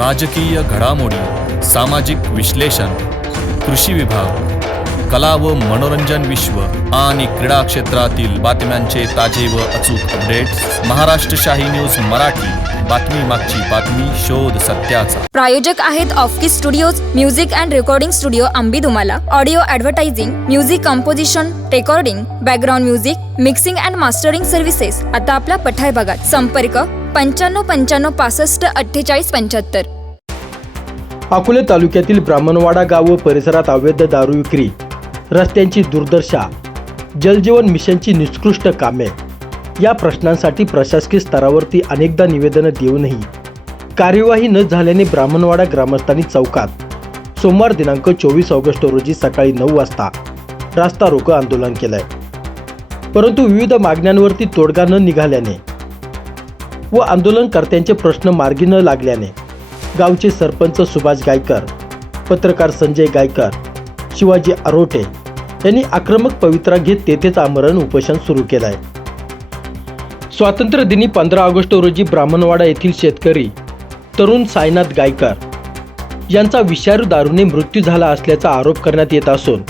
राजकीय घडामोडी, सामाजिक विश्लेषण, कृषी विभाग, कला व मनोरंजन विश्व आणि क्रीडा क्षेत्रातील बातम्यांचे ताजे व अचूक अपडेट्स महाराष्ट्र शाही न्यूज मराठी. बातमी मागची बातमी, शोध सत्याचा. प्रायोजक आहेत Offkey studios, music and recording studio Ambi Dumala, audio advertising, music composition, recording, background music, mixing and mastering services. आता आपला पठार भागात. संपर्क 95 65 48 75. अकोले तालुक्यातील ब्राह्मणवाडा गाव व परिसरात अवैध दारू विक्री, रस्त्यांची दुर्दशा, जलजीवन मिशनची निकृष्ट कामे या प्रश्नांसाठी प्रशासकीय स्तरावरती अनेकदा निवेदनं देऊनही कार्यवाही न झाल्याने ब्राह्मणवाडा ग्रामस्थांनी चौकात सोमवार दिनांक 24 ऑगस्ट रोजी सकाळी 9 वाजता रास्ता रोको आंदोलन केलंय. परंतु विविध मागण्यांवरती तोडगा न निघाल्याने व आंदोलनकर्त्यांचे प्रश्न मार्गी न लागल्याने गावचे सरपंच सुभाष गायकर, पत्रकार संजय गायकर, शिवाजी अरोटे यांनी आक्रमक पवित्रा घेत तेथेच आमरण उपोषण सुरू केलं आहे. स्वातंत्र्य दिनी 15 ऑगस्ट रोजी ब्राह्मणवाडा येथील शेतकरी तरुण साईनाथ गायकर यांचा विषारी दारूने मृत्यू झाला असल्याचा आरोप करण्यात येत असून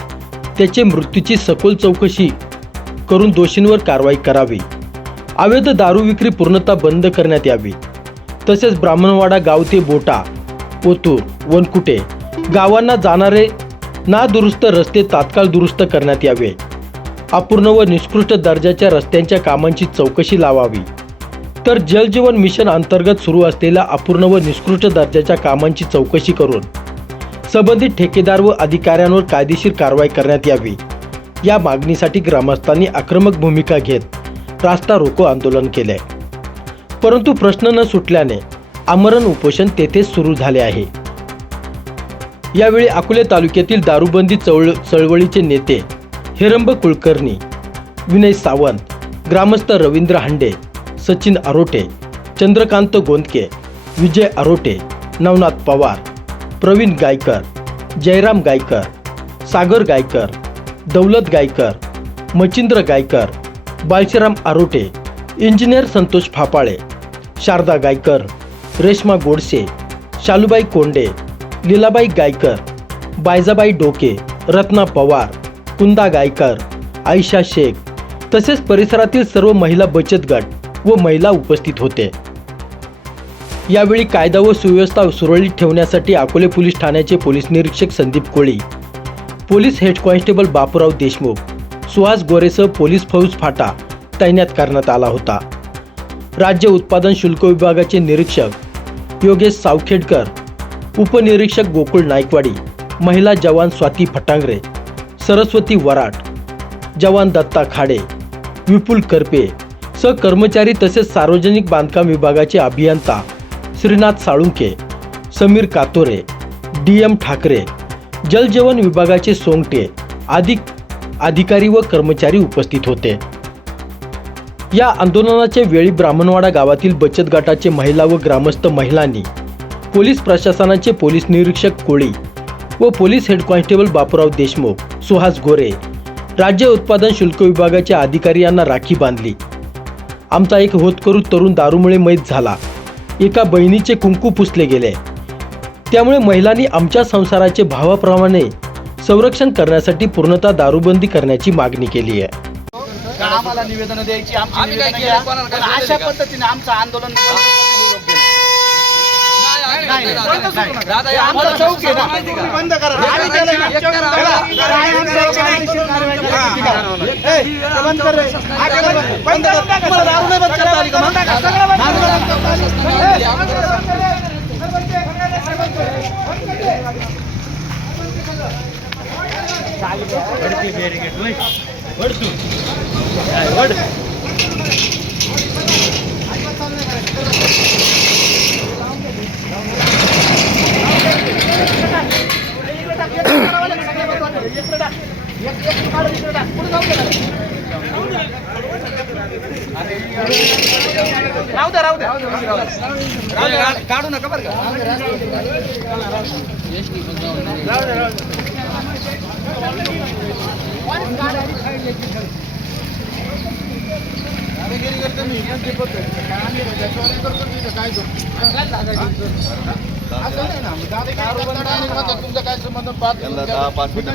त्याचे मृत्यूची सखोल चौकशी करून दोषींवर कारवाई करावी, अवैध दारू विक्री पूर्णतः बंद करण्यात यावी, तसेच ब्राह्मणवाडा गाव ते बोटा, ओतूर, वनकुटे गावांना जाणारे नादुरुस्त रस्ते तात्काळ दुरुस्त करण्यात यावे, अपूर्ण व निकृष्ट दर्जाच्या रस्त्यांच्या कामांची चौकशी लावावी, तर जलजीवन मिशन अंतर्गत सुरू असलेल्या अपूर्ण व निकृष्ट दर्जाच्या कामांची चौकशी करून संबंधित ठेकेदार व अधिकाऱ्यांवर कायदेशीर कारवाई करण्यात यावी. या मागणीसाठी ग्रामस्थांनी आक्रमक भूमिका घेत रास्ता रोको आंदोलन केले. परंतु प्रश्न न सुटल्याने आमरण उपोषण तेथेच सुरू झाले आहे. यावेळी अकोले तालुक्यातील दारूबंदी चळवळीचे नेते हेरंब कुलकर्णी, विनय सावंत, ग्रामस्थ रवींद्र हांडे, सचिन अरोटे, चंद्रकांत गोंदके, विजय अरोटे, नवनाथ पवार, प्रवीण गायकर, जयराम गायकर, सागर गायकर, दौलत गायकर, मचिंद्र गायकर, बाळशीराम अरोटे, इंजिनियर संतोष फापाळे, शारदा गायकर, रेश्मा गोडसे, शालूबाई कोंडे, लीलाबाई गायकर, बायजाबाई डोके, रत्ना पवार, कुंदा गायकर, आयशा शेख तसेच परिसरातील सर्व महिला बचत गट व महिला उपस्थित होते. यावेळी कायदा व सुव्यवस्था सुरळीत ठेवण्यासाठी अकोले पोलीस ठाण्याचे पोलीस निरीक्षक Sandeep Koli, police head constable Bapurao Deshmukh, Suhas गोरेसह पोलीस फौज फाटा तैनात करण्यात आला होता. राज्य उत्पादन शुल्क विभागाचे निरीक्षक योगेश सावखेडकर, उपनिरीक्षक गोकुळ नायकवाडी, महिला जवान स्वाती फटांगरे, सरस्वती वराट, जवान दत्ता खाडे, विपुल करपे सहकर्मचारी तसेच सार्वजनिक बांधकाम विभागाचे अभियंता श्रीनाथ साळुंके, समीर कातोरे, DM ठाकरे, जलजीवन विभागाचे सोंगटे आदी अधिकारी व कर्मचारी उपस्थित होते. या आंदोलनाच्या वेळी ब्राह्मणवाडा गावातील बचत गटाचे महिला व ग्रामस्थ महिलांनी पोलीस प्रशासनाचे पोलीस निरीक्षक कोळी व police head constable Bapurao Deshmukh, Suhas Gore, राज्य उत्पादन शुल्क विभागाचे अधिकारी यांना राखी बांधली. आमचा एक होतकरू तरुण दारूमुळे मैत झाला. एका बहिणीचे कुंकू पुसले गेले. त्यामुळे महिलांनी आमच्या संसाराचे भावाप्रमाणे संरक्षण करण्यासाठी पूर्णतः दारूबंदी करण्याची मागणी केली आहे. आम्हाला निवेदन द्यायची, आमची निवेदनं घ्या. पण अशा पद्धतीने आमचं आंदोलन आमचं चौक आहे ना, बंद करा. बंद कर रे. बंद कर. दारू नाही बंद करता आली का? राहू द्या काढू नका बरं का. दादागिरी करतो मी ते करतो काय आम्ही त्याच्यावर करतो मी काय करतो असं नाही ना दादा तुमचा काय संबंध पाच 10-5 मिनिटं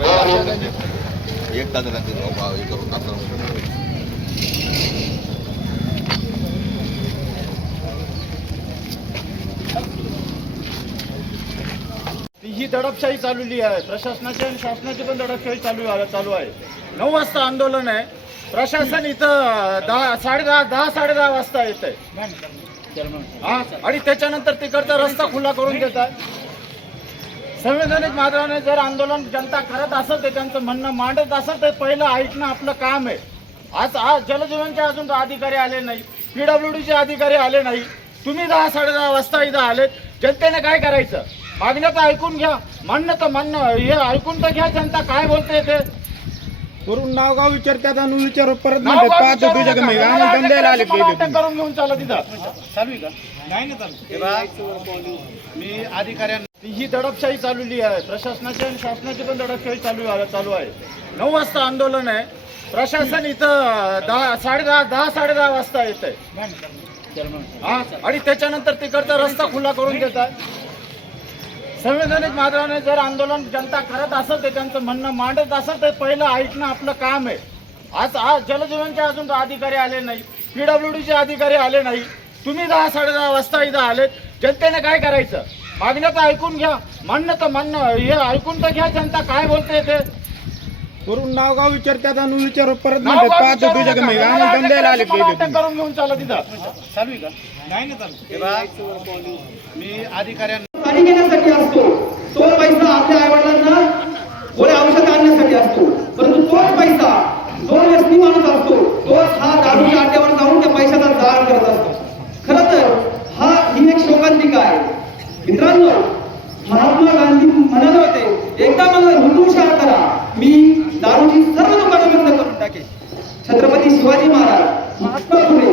एक तास ही दडपशाही चालवली आहे प्रशासनाची आणि शासनाची पण दडपशाही चालू आहे 9 वाजता आंदोलन आहे प्रशासन इथं 10-10:30 वाजता येत आहे आणि त्याच्यानंतर तिकडचा रस्ता खुला करून देत आहे संविधानिक मार्गाने जर आंदोलन जनता करत असेल तर त्यांचं म्हणणं मांडत असेल तर पहिलं ऐकणं आपलं काम आहे आज जलजीवनचे अजून अधिकारी आले नाही PWDचे अधिकारी आले नाही तुम्ही 10-10:30 वाजता इथं आलेत जनतेने काय करायचं मागणं तर ऐकून घ्या म्हणणं तर म्हणणं हे ऐकून तर घ्या जनता काय बोलते ते करून नावगाव विचारतात आणि विचार परत नाव म्हणतात गाव पाहतो तुझ्या विचारू कमी नका. आम्ही धंद्याला आले मला अटक करून घेऊन चालत तिथं चालू आहे का नाही ना चालू मी अधिकाऱ्यांना ही दडपशाही चालवली आहे प्रशासनाची आणि शासनाची पण दडपशाही चालू आहे 9 वाजता आंदोलन आहे प्रशासन इथं 10-10:30 वाजता येत आहे आणि त्याच्यानंतर तिकडचा रस्ता खुला करून देत आहे संविधानिक मार्गाने जर आंदोलन जनता करत असेल तर त्यांचं म्हणणं मांडत असेल तर पहिलं ऐकणं आपलं काम आहे आज जलजीवनचे अजून अधिकारी आले नाही PWDचे अधिकारी आले नाही तुम्ही 10-10:30 वाजता इथं आलेत जनतेने काय करायचं मागणं तर ऐकून घ्या म्हणणं तर म्हणणं हे ऐकून तर घ्या जनता काय बोलते ते करून नावगाव विचारतात आणि विचार परत नाव म्हणतात गाव पाहतो विचारू तुझ्या नका. कमी मला आम्ही अटक धंद्याला आले मला अटक करून घेऊन चालत तिथं चालू आहे का नाही ना चालू मी अधिकाऱ्यांना पाणी घेण्यासाठी असतो तो पैसा आपल्या आईवडिलांना गोळ्या औषध आणण्यासाठी असतो परंतु तोच पैसा जो व्यसनी माणूस असतो तोच हा दारूच्या अड्ड्यावर जाऊन त्या पैशाचा जाळ करत असतो खरं तर ही एक शोकांतिका आहे मित्रांनो महात्मा गांधी म्हणाले होते एकदा मला हुकुमशाह करा मी दारूची सर्व दुकानं बंद करून टाकेन छत्रपती शिवाजी महाराज महात्मा फुले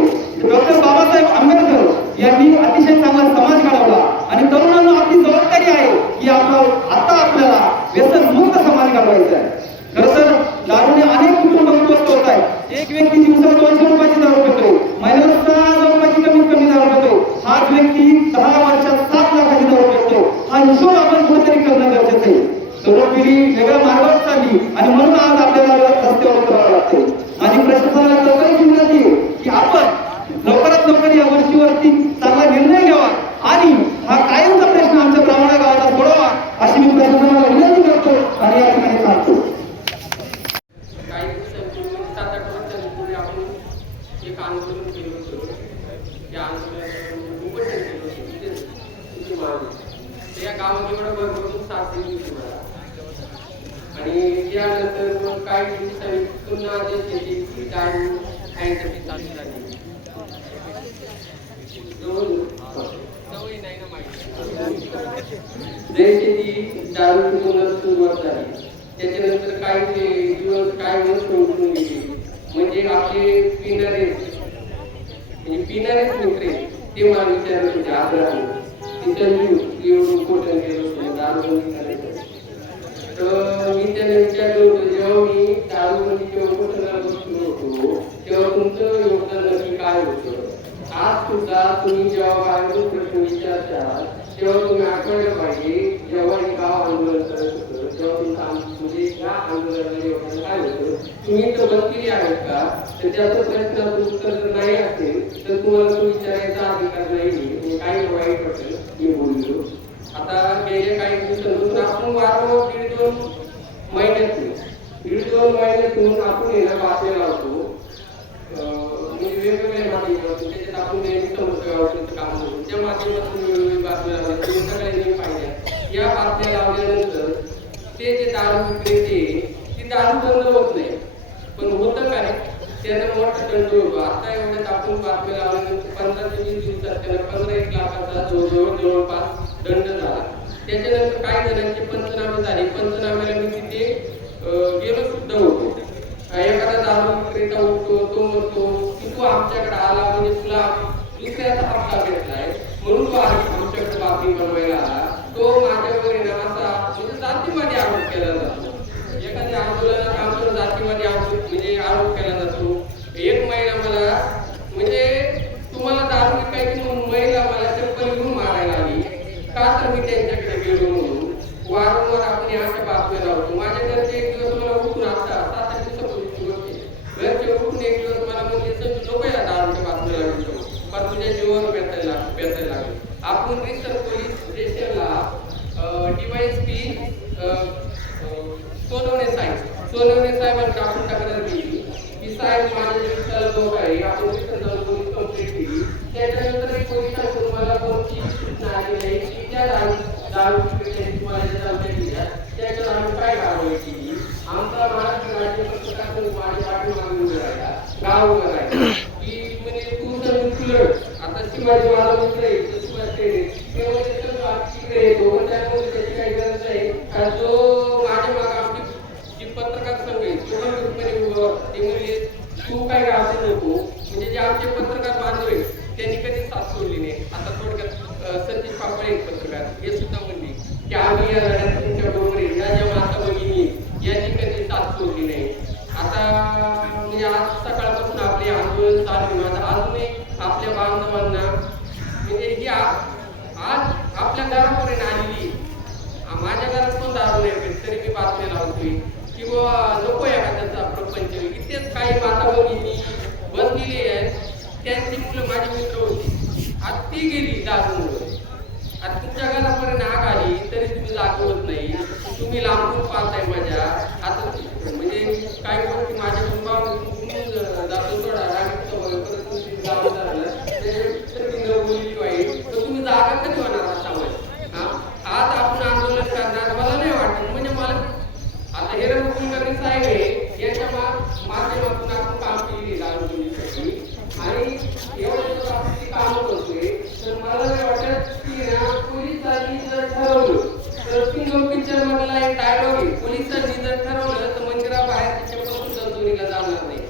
डॉक्टर बाबासाहेब आंबेडकर यांनी अतिशय चांगला समाज घडवला आणि तरुणांना आपली जबाबदारी आहे की आता आपल्याला व्यसनमुक्त समाज घडवायचा आहे खरं तर दारूने अनेक कुटुंब उद्ध्वस्त होत आहेत एक व्यक्ती दिवसाला 200 रुपयाची दारू पितोय महिन्याला 6,000 रुपयाची कमीत कमी दारू पितोय हाच व्यक्ती 10 वर्षात 7 लाखाची दारू पितोय हा हिशोब आपण कुठेतरी करणं गरजेचं आहे तरुण पिढी वेगळ्या मार्गावर चालली आणि म्हणून आज आपल्याला रस्त्यावर उतरावं लागतंय माझी प्रशासनाला कळकळीची विनंती आहे की आपण लवकरात लवकर या गोष्टीवरती चांगला निर्णय घ्यावा आणि हा कायमचा प्रश्न आमच्या ब्राह्मण गावाचा सोडवा अशी मी प्रशासनाला विनंती करतो आणि या ठिकाणी सांगतो काही दिवसांपूर्वी 7-8 वर्षांपूर्वी आपण एक आंदोलन केलं होतं त्या आंदोलनात उपोषण केलं होतं तिथे मागे या गावात एवढं भरभरून साथ दिली होती मला आणि त्यानंतर मग काही दिवसांनी पुन्हा जे शेती दारू खाण्यासाठी चालू झाली सवयी नाही ना माहिती जे शेती दारू पुन्हा सुरुवात झाली त्याच्यानंतर काही ते दिवस काय दिवस उठून गेले म्हणजे आपले पिणारेच मित्र ते मला विचारत होते आग्रहाने की संजू एवढं पोषण केलं होतं दारूबंदी करायचं तर मी त्यांना विचारलं होतं जेव्हा मी दारूबंदी किंवा पोषणाला बसलो होतो तेव्हा तुमचं योगदान नक्की काय होतं आज सुद्धा तुम्ही जेव्हा बाहेरून प्रश्न विचारता तेव्हा तुम्ही आठवलं पाहिजे जेव्हा हे गाव आंदोलन करत होतं तेव्हा तुमचं म्हणजे या आंदोलनाला योगदान काय होतं तुम्ही तर बसलेली आहेत का तर त्याचं प्रश्नाचं उत्तर जर नाही असेल तर तुम्हाला तो विचारायचा अधिकार नाही काही वाईट वाटेल मी बोललो आता गेल्या काही दिवसांपासून आपण वारंवार 1.5-2 महिन्यातून आपण याला बातम्या लावतो म्हणजे वेगवेगळ्या माध्यमातून त्याच्यात आपण नेहमी समस्या गावाचं काम करतो त्या माध्यमातून वेगवेगळ्या बातम्या लावल्या तुम्ही सगळ्यांनी पाहिल्या या बातम्या लावल्यानंतर ते जे दारू विक्रेते ती दारू बंद होत नाही पण होतं काय त्यांना मोठा दंड होतो आता एवढ्यात आपण बातम्या लावल्यानंतर 15 ते 20 दिवसात त्यांना 15-1 लाखाचा जवळपास दंड झाला त्याच्यानंतर काही जणांचे पंचनामे झाले पंचनाम्याला मी तिथे गेलो सुद्धा होतो एखादा दारू विक्रेता उठतो तो म्हणतो की तू आमच्याकडे आला म्हणजे तुला दुसऱ्याचा हप्ता भेटलाय म्हणून तो आमच्याकडे बातमी बनवायला आला तो माझ्यावर असा म्हणजे जातीवादी आरोप केला जातो एखाद्या आंदोलनात आमच्यावर जातीवादी आरोप म्हणजे आरोप केला जातो एक महिना मला तर मी त्यांच्याकडे गेलो म्हणून वारंवार आपण या अशा बातम्या लावतो. माझ्या घरचे एक दिवस मला उठून आता 7-8 दिवसापूर्वीची गोष्ट आहे. घरचे उठून एक दिवस मला म्हणजे संजू नको या दारूच्या बातम्या लावतो पण तुझ्या जीवावर बेतायला लागले. आपण रिसर पोलीस स्टेशनला DYSP सोनवणे साहेबांनी आपण तक्रार केली की साहेब माझ्या विरुद्ध लोक आहे, आपण रिसर जाऊन पोलीस कंप्लेंट केली. त्याच्यानंतर पोलिसांकडून मला कोणती सूचना आली नाही की त्या दारूची तुम्हाला त्याच्यावर आम्ही काय कारवाई केली. आमचा महाराष्ट्र राज्य पत्रकार माझ्या पाठीमागे राहिला, गाव उभं राहिला की म्हणजे तू तर तुलट आता शिवाजी महाराज मित्र आहे तर शिवाजी तिकडे येतो पण त्यामुळे त्याची काही गरज नाही. कारण जो माझ्या मागे आमची जी पत्रकार संघ आहे तो पण ग्रुपमध्ये उभं ते म्हणजे तू काय घाबरू नको. म्हणजे जे आमचे पत्रकार बांधव आहेत त्यांनी कधी साथ सोडली नाही. आता थोडक्यात सतीश पापळे एक पत्रकार हे सुद्धा म्हणले की आम्ही या लढ्यात तुमच्या बरोबर आहे. या ज्या माता भगिनी यांनी कधी साथ सोडली नाही. आता म्हणजे आज सकाळपासून आपले आंदोलन चालू आहे. अजूनही आपल्या बांधवांना म्हणजे ही आज आपल्या घरापर्यंत आलेली माझ्या घरात पण दारू नाही तरी मी बातम्या लावतोय की बाबा नको एखाद्याचा प्रपंच. इथेच काही माता भगिनी बसलेली आहेत त्यांची मुलं माझी मित्र होती आज ती गेली दारूमुळे. आता तुमच्या घरापर्यंत आग आली तरी तुम्ही जागवत नाही, तुम्ही लांबून पाहताय माझ्या. आता म्हणजे काही गोष्टी माझ्या कुटुंबावर जातो थोडा परत तुमची गाव झालं तर तुम्ही जागा कधी होणार समाज. आज आपण आंदोलन करणार मला नाही वाटत. म्हणजे मला आता हे कुलकर्णी साहेब आहे यांच्या माध्यमातून आपण काम केली दारूबंदीसाठी आणि एवढं आपण ती कामं करतोय तर मला नाही वाटत की पोलिसांनी जर ठरवलं तर सिंगल पिक्चर मधला एक डायलॉग आहे, पोलिसांनी जर ठरवलं तर मंदिराबाहेर त्याच्यापासून जंतुनीला जाणार नाही.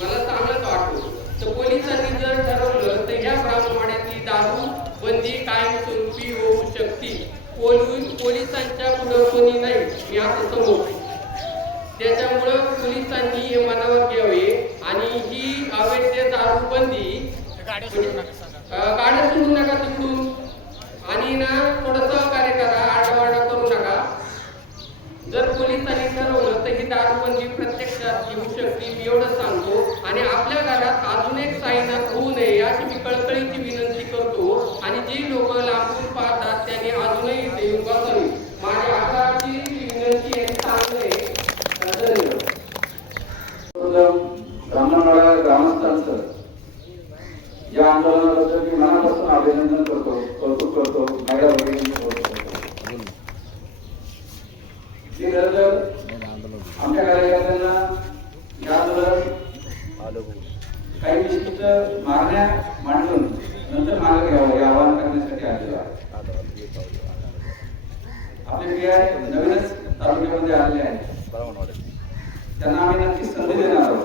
मला चांगलंच वाटतं. तर पोलिसांनी जर ठरवलं तर ह्या ब्राह्मणवाड्यातली दारू बंदी कायमस्वरूपी होऊ शकते. पोलिसांच्या पुढे कोणी नाही मी असं समजतो. त्याच्यामुळं पोलिसांनी हे मनावर घ्यावे आणि ही अवैध दारू बंदी गाड्या सोडू नका तिकडून आणि ना थोडं सहकार्य करा, आरडाओरडा करू नका. जर पोलिसांनी ठरवलं तर ही दारूबंदी प्रत्यक्षात येऊ शकते मी एवढं सांगतो. आणि आपल्या घरात अजून एक साईनाथ होऊ नये अशी मी कळकळीची विनंती करतो. आणि जी लोक लांबून पाहतात त्यांनी अजूनही इथे येऊन बसावी माझ्या आग्रहाची विनंती आहे. सांगणे ब्राह्मणवाडा ग्रामस्थांचं या आंदोलनाबद्दल मी मनापासून अभिनंदन करतो, कौतुक करतो. महिला भगिनींचं आमच्या कार्यकर्त्यांना या आंदोलन काही विशिष्ट मागण्या मांडून नंतर मागे घ्यावं हे आवाहन करण्यासाठी आलेलो आहे. आपले PI नवीनच तालुक्यामध्ये आलेले आहेत, त्यांना आम्ही नक्कीच संधी देणार आहोत.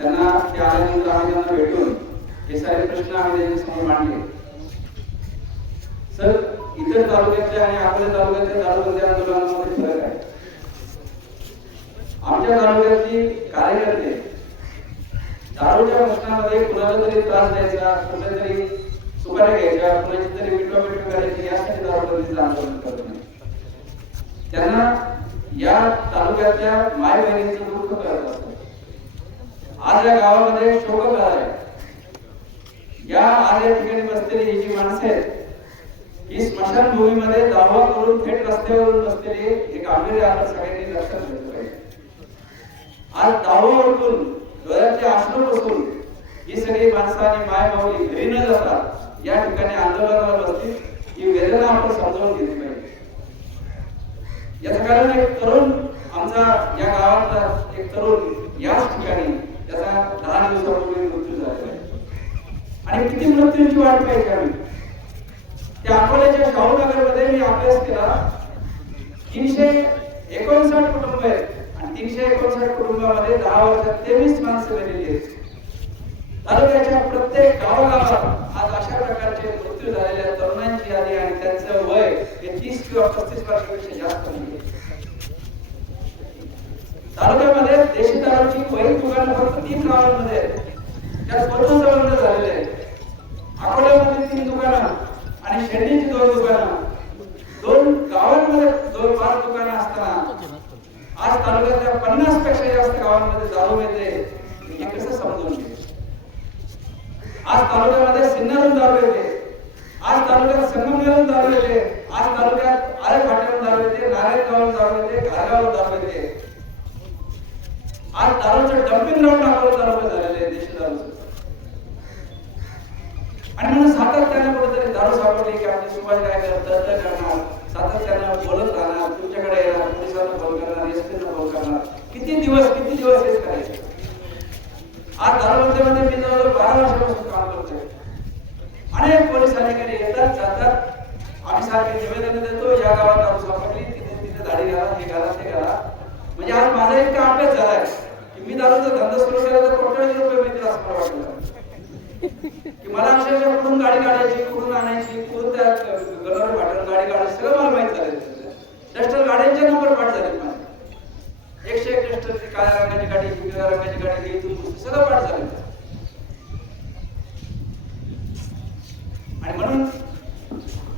त्यांना त्या आल्यानंतर आम्ही त्यांना भेटून हे सारे प्रश्न आम्ही त्यांच्यासमोर मांडले. सर, इतर तालुक्यातल्या आणि आपल्या तालुक्यातल्या दारूबंदी आंदोलनामध्ये फरक आहे. आमच्या तालुक्यातली कार्यकर्ते दारूच्या प्रश्नामध्ये कुणाला तरी त्रास द्यायचा, कुठल्या तरी सुपाऱ्या घ्यायच्या, कुणाची तरी मिठवा करायची यासाठी दारूबंदीचं आंदोलन करत नाही. त्यांना या तालुक्यातल्या माय बहिणींचं दुःख करत असतात. आज या गावामध्ये शोककळा आहे. आज या ठिकाणी बसलेली ही जी माणसं आहेत ही स्मशानभूमीमध्ये दावा करून थेट रस्त्यावरून बसलेली एक गांभीर्य आपण सगळ्यांनी लक्षात घेतलं पाहिजे. आज दावा ओळखून डोळ्यातले अश्रू बसून ही सगळी माणसं आणि माय माऊली घरी न जाता या ठिकाणी आंदोलनाला बसतील ही वेदना आपण समजावून घेतली पाहिजे. याचं कारण एक तरुण आमचा या गावातला एक तरुण याच ठिकाणी त्याचा 10 दिवसापूर्वी मृत्यू झालेला आहे. आणि किती मृत्यूंची वाट पाहिजे आम्ही. त्या अकोल्याच्या शाहूनगरमध्ये मी अभ्यास केला. 359 कुटुंब आहेत आणि 359 कुटुंबामध्ये 10 वर्षात 23 माणसं गेलेली आहेत. तालुक्याच्या प्रत्येक गावागावात आज अशा प्रकारचे मृत्यू झालेल्या तरुणांची यादी आणि त्यांचं वय हे 30 किंवा 35 वर्षापेक्षा जास्त नाही. तालुक्यामध्ये देशी दारूची पहिली दुकानं फक्त 3 गावांमध्ये आहेत. त्यात स्वतंत्र बंद झालेले आहेत. अकोल्यामध्ये 3 दुकानं आणि शेंडीची 2 दुकानं, 2 गावांमध्ये 2 5 दुकानं असताना आज तालुक्यातल्या 50 पेक्षा जास्त गावांमध्ये दारू मिळते, हे कसं समजून घ्यायचं? आज तालुक्यामध्ये सिन्नरहून दारू येते, आज तालुक्यात संगमनेरहून दारू येते, आज तालुक्यात आळे फाट्याहून दारू येते, नारायणगावहून दारू येते, घारगावहून दारू येते. आज दारूचं डम्पिंग ग्राउंड अकोला तालुक्यात झालेलं आहे देशी दारूचं. आणि म्हणून सातत्याने कुठेतरी दारू सापडली की आपले सुभाष गायकर तर्क करणार, सातत्यानं बोलत राहणार, तुमच्याकडे येणार, पोलिसांना फोन करणार, एसपीला फोन करणार. किती दिवस हेच करायचे? आज दारूबंदीमध्ये मी जवळजवळ 12 वर्षापासून काम करतोय. अनेक पोलीस अधिकारी येतात जातात, आम्ही सारखे निवेदन देतो, या गावात दारू सापडली, तिथे दाढी घाला, हे घाला, ते घाला. म्हणजे आज माझा इतका अभ्यास झालाय की मी दारूचा धंदा सुरू केला तर कोट्यावधी रुपये मिळतील असं मला वाटलं की मला अक्षरशः कुठून गाडी काढायची, कुठून आणायची, कुठून त्या गणर वाटून गाडी काढायची सगळं मला माहित झालं. डस्टर गाड्यांचे नंबर पाठ झाले माझे, 101 डस्टरची काळ्या रंगाची गाडी, पिवळ्या रंगाची गाडी, इथून सगळं पाठ झालं. आणि म्हणून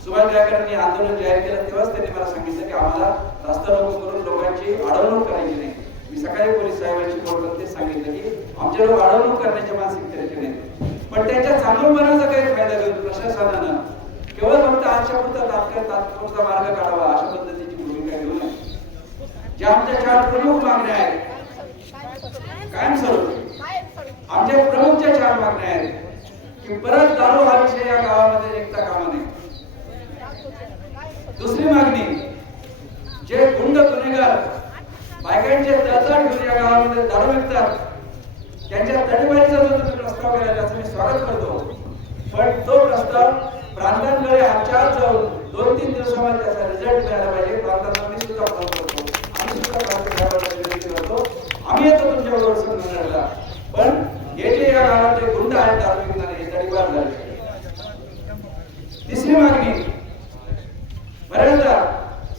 सुभाष गायकरांनी आंदोलन जाहीर केलं तेव्हाच त्यांनी मला सांगितलं की आम्हाला रस्ता रोको करून लोकांची अडवणूक करायची नाही. मी सकाळी पोलीस साहेबांशी बोलतो ते सांगितलं की आमचे लोक अडवणूक करण्याच्या मानसिकतेचे नाही, पण त्यांच्या चांगलपणाचा काही फायदा घेऊन प्रशासनानं केवळ फक्त आजच्या पुरता तात्पुरता मार्ग काढावा अशा पद्धतीची भूमिका घेऊ नये. ज्या आमच्या 4 प्रमुख मागण्या आहेत कायमस्वरूपी, आमच्या प्रमुखच्या 4 मागण्या आहेत की परत दारू हा विषय या गावामध्ये निघता कामा नये. दुसरी मागणी, जे गुंड गुन्हेगार बायकांचे तळतळ घेऊन या गावामध्ये दारू विकतात त्यांच्या तडीपारीचा जो तुम्ही प्रस्ताव केला त्याचं मी स्वागत करतो, पण तो प्रस्ताव प्रांतांकडे आजच्या जाऊन 2-3 दिवसामध्ये त्याचा रिझल्ट मिळाला पाहिजे. प्रांतांना मी सुद्धा फोन करतो, आम्ही सुद्धा करतो, आम्ही येतो तुमच्याबरोबर संघटनेला, पण हे जे या गावातले गुंड आहेत दारू विकणारे हे तडीपार झाले. तिसरी मागणी, बऱ्याचदा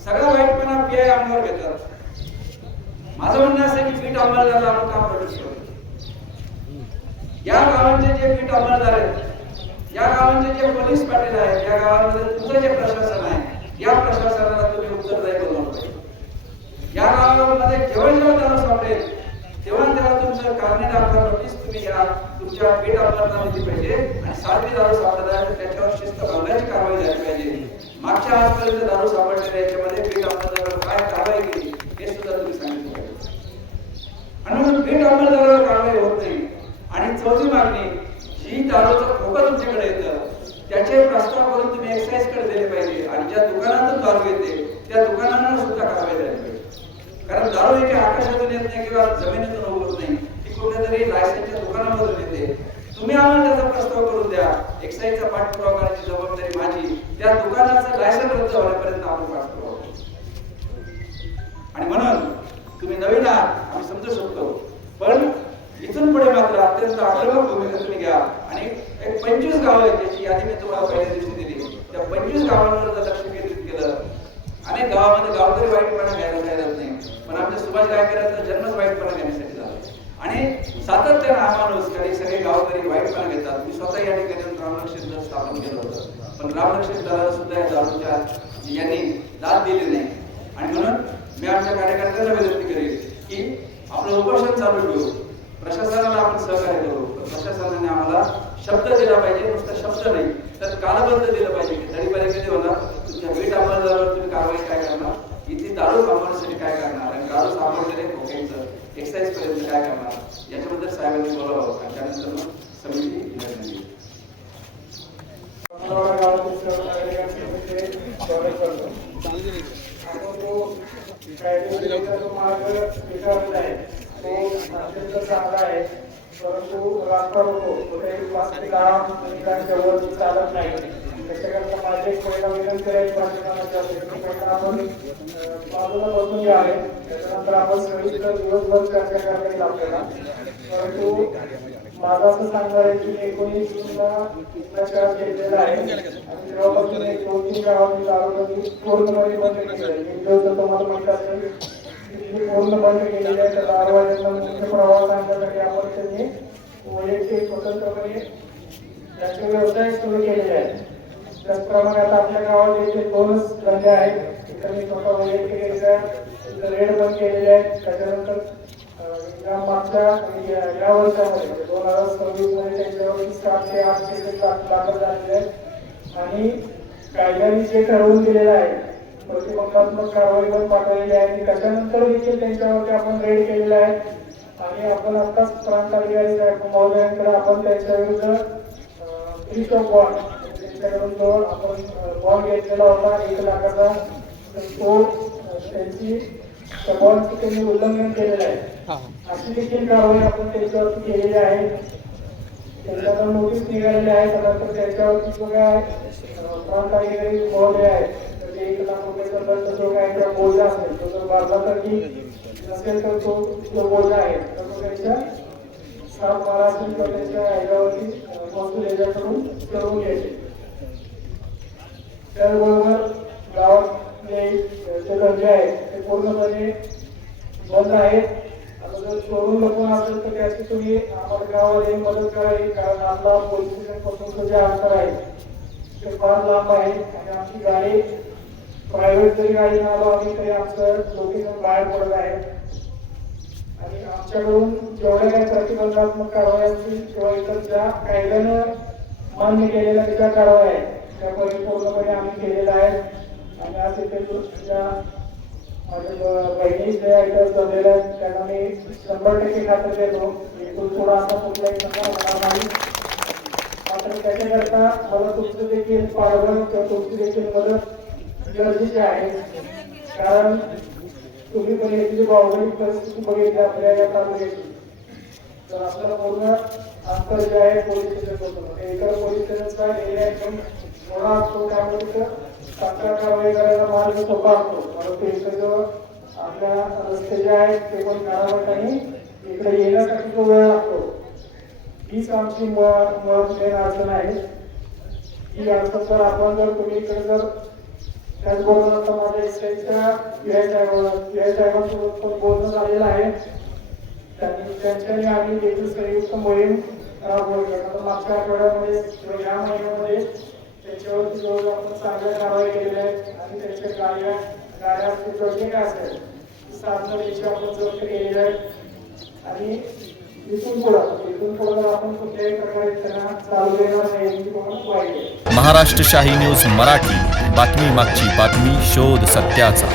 सगळा वाईटपणा पीआय अंगावर घेतात. माझं म्हणणं असं की पीठ अंमलदाराला आपण काम करू शकतो. या गावांचे जे पीठ अंमलदार आहेत, या गावांचे जे पोलीस पाटील आहेत, या गावांमध्ये तुमचं जे प्रशासन आहे, या प्रशासनाला तुम्ही उत्तरदायी बनवलं पाहिजे. या गावामध्ये जेव्हा दारू सापडेल तेव्हा तुमचं कारणे दाखवा नोटीस तुम्ही या तुमच्या पीठ अंमलदारांना दिली पाहिजे आणि 7वी दारू सापडत आहे तर त्याच्यावर शिस्त भंगाची कारवाई झाली पाहिजे. मागच्या आजपर्यंत दारू सापडलेल्या याच्यामध्ये पीठ अंमलदारावर काय कारवाई केली हे सुद्धा तुम्ही सांगितलं पाहिजे. आणि म्हणून पीठ अंमलदारावर कारवाई होत नाही. आणि 4थी मागणी, जी दारूचं खोकं तुमच्याकडे येतं त्याचे प्रस्ताव करून तुम्ही एक्साईज कडे दिले पाहिजे आणि ज्या दुकानातून दारू येते त्या दुकानांना सुद्धा कारवाई झाली पाहिजे. कारण दारू ही आकाशातून येत नाही किंवा जमिनीतून उगवत नाही, ती कुठेतरी लायसन्सच्या दुकानामधून येते. तुम्ही आम्हाला त्याचा प्रस्ताव करून द्या, एक्साईजचा पाठपुरावा करण्याची जबाबदारी माझी, त्या दुकानाचं लायसन्स रद्द होण्यापर्यंत आपण पाठपुरावा. आणि म्हणून तुम्ही नवीन आहात आम्ही समजू शकतो, पण इथून पुढे मात्र अत्यंत आक्रमक भूमिका तुम्ही घ्या आणि एक 25 गाव आहेत ज्याची यादी मी तुम्हाला पहिल्या दिवशी दिली, त्या 25 गावांवर जर लक्ष केंद्रित केलं. अनेक गावामध्ये गावकरी वाईटपणा घ्यायला तयार नाही, पण आमच्या सुभाष गायकरांचा जन्मच वाईटपणा घेण्यासाठी झाला आणि सातत्यानं हा माणूस काही सगळे गावकरी वाईटपणा घेतात. मी स्वतः या ठिकाणी रामरक्षक दल स्थापन केलं होतं, पण रामरक्षक दलाला सुद्धा या दारूच्या यांनी दाद दिली नाही. आणि म्हणून मी आमच्या कार्यकर्त्यांना विनंती करेन की आपलं उपोषण चालू ठेवू, प्रशासनाला आपण सहकार्य करू. प्रशासनाने आम्हाला शब्द दिला पाहिजे, नुसतं शब्द नाही तर कालबद्ध दिलं पाहिजे की तडीपारी कधी होणार, तुमच्या वीट अंमलदारावर तुम्ही कारवाई काय करणार, इथे दारू थांबवण्यासाठी काय करणार आणि दारू सापडलेले खोक्यांचं एक्साईज पर्यंत काय करणार, याच्याबद्दल साहेबांनी बोलावं आणि त्यानंतर मग समिती निर्णय घेईल. परंतु रास्ता रोको कुठेही प्लास्टिक जवळ चालत नाही. त्याच्याकरता माझी एक पहिला विनंती आहे पहिला आपण बाजूला बसून घ्या आहे, त्याच्यानंतर आपण सविस्तर दिवसभर चर्चा करता येईल आपल्याला. परंतु माझं असं सांगणं आहे की 19 जूनला प्रचार केलेला आहे आणि तेव्हापासून 2-3 गावांनी दारूबंदी पूर्णपणे बंद केली आहे. तर तुम्हाला माहिती असेल पूर्ण बंद केलेली आहे. तर दारूवाल्यांना मुख्य प्रवाह आणण्यासाठी आपण त्यांनी वैयक्तिक स्वतंत्रपणे त्यांचे व्यवसाय सुरू केलेले आहेत. त्याचप्रमाणे आता आपल्या गावात देखील 2च धंदे आहेत. इतर मी स्वतः वैयक्तिकरित्या रेड बंद केलेले आहेत. त्याच्यानंतर या मागच्या या वर्षामध्ये 2026 मध्ये त्यांच्यावरती 7 ते 8 केसेस दाखल झालेले आहेत आणि कायद्याने जे ठरवून दिलेलं आहे प्रतिबंधात्मक कारवाई पण पाठवलेली आहे आणि त्याच्यानंतर देखील त्यांच्यावरती आपण रेड केलेला आहे आणि आपण आताच प्रांत अधिकारी साहेब महोदयांकडे आपण त्यांच्या विरुद्ध लिस्ट ऑफ बॉन्ड त्यांच्याकडून जो आपण बॉन्ड घेतलेला होता 1 लाखाचा तो त्यांची बॉन्डचं त्यांनी उल्लंघन केलेलं आहे. अशी देखील कारवाई आपण त्यांच्यावरती केलेली आहे. त्यांच्याकडून नोटीस निघालेली आहे. त्यानंतर त्याच्यावरती जो काय प्रांत अधिकारी महोदय आहेत तर ते 1 लाख रुपयाचा दंड जो काय बोजा असेल तो जर भारतासाठी नसेल तर तो जो बोजा आहे तर तो त्यांच्या 7-12 असेल तर त्यांच्या ह्याच्यावरती महसूल याच्याकडून करून घ्यायचे. त्याचबरोबर गावातले जे धंदे आहेत ते पूर्णपणे बंद आहेत. आता जर चोरून लपून असेल तर त्याची तुम्ही आम्हाला गावाला मदत करावी कारण आपला पोलीस स्टेशनपासून जे अंतर आहे ते फार लांब आहे आणि आमची गाडी प्रायव्हेट जरी गाडी आलो आम्ही तरी आमचं लोकेशन बाहेर पडत आहे आणि आमच्याकडून जेवढ्या काही प्रतिबंधात्मक कारवाई असतील किंवा इतर ज्या कायद्यानं मान्य केलेल्या ज्या कारवाई आहेत त्या परिपूर्णपणे आम्ही केलेल्या आहेत आणि आज इथे माझ्या बहिणी ज्या इथं जमलेल्या आहेत त्यांना मी 100% खात्री देतो इथून थोडा आता कुठलाही प्रकार होणार नाही. मात्र त्याच्याकरता मला तुमचं देखील पाठबळ किंवा तुमची देखील मदत गरजेची आहे कारण तुम्ही पण याची भौगोलिक परिस्थिती बघितली आपल्या या तालुक्याची तर आपल्याला पूर्ण अंतर जे आहे पोलीस स्टेशन होतं ते इतर पोलीस स्टेशनचा एरिया एकदम मोठा असतो त्यामुळे तिथं तक्रार कारवाई करायला मार्ग सोपा असतो परंतु इथं जो आपल्या रस्ते जे आहेत ते पण कानावट आणि इकडे येण्यासाठी जो वेळ लागतो हीच आमची मुळात अडचण आहे. ही अडचण तर आपण जर तुम्ही इकडे जर त्याचबरोबर आता माझ्या इस्रायलच्या साहेबांसोबत पण बोलणं झालेलं आहे. त्यांच्याने आम्ही देखील संयुक्त मोहीम राबवली. आता मागच्या आठवड्यामध्ये किंवा या महिन्यामध्ये त्याच्यावरती जवळ आपण चांगल्या कारवाई केलेल्या आहेत आणि त्यांच्या गाड्या असतील काय असेल साधनं त्याची आपण जप्त केलेली आहेत आणि इथून पुढं आपण कुठल्याही प्रकारे त्यांना चालू देणार नाही याची पण वाईट आहे. महाराष्ट्र शाही न्यूज मराठी, बातमी मागची बातमी, शोध सत्याचा.